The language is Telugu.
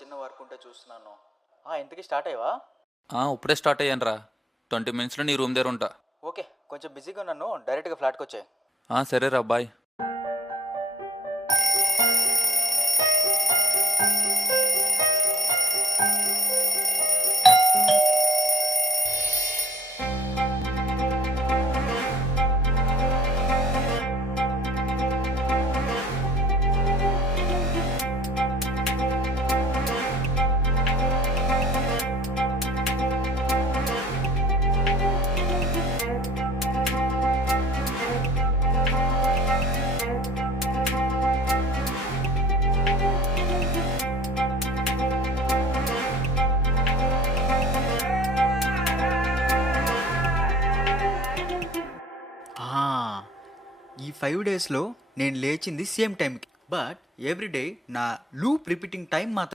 చిన్న వర్క్ ఉంటే చూస్తున్నాను. ఇంతకీ స్టార్ట్ అయ్యావా? ఇప్పుడే స్టార్ట్ అయ్యాను రా. 20 మినిట్స్లో నీ రూమ్ దగ్గర ఉంటా. ఓకే, కొంచెం బిజీగా ఉన్నాను, డైరెక్ట్గా ఫ్లాట్కి వచ్చాయి. సరేరా, బాయ్. ఈ 5 డేస్లో నేను లేచింది సేమ్ టైంకి, బట్ ఎవ్రీడే నా లూప్ రిపీటింగ్ టైం మాత్రం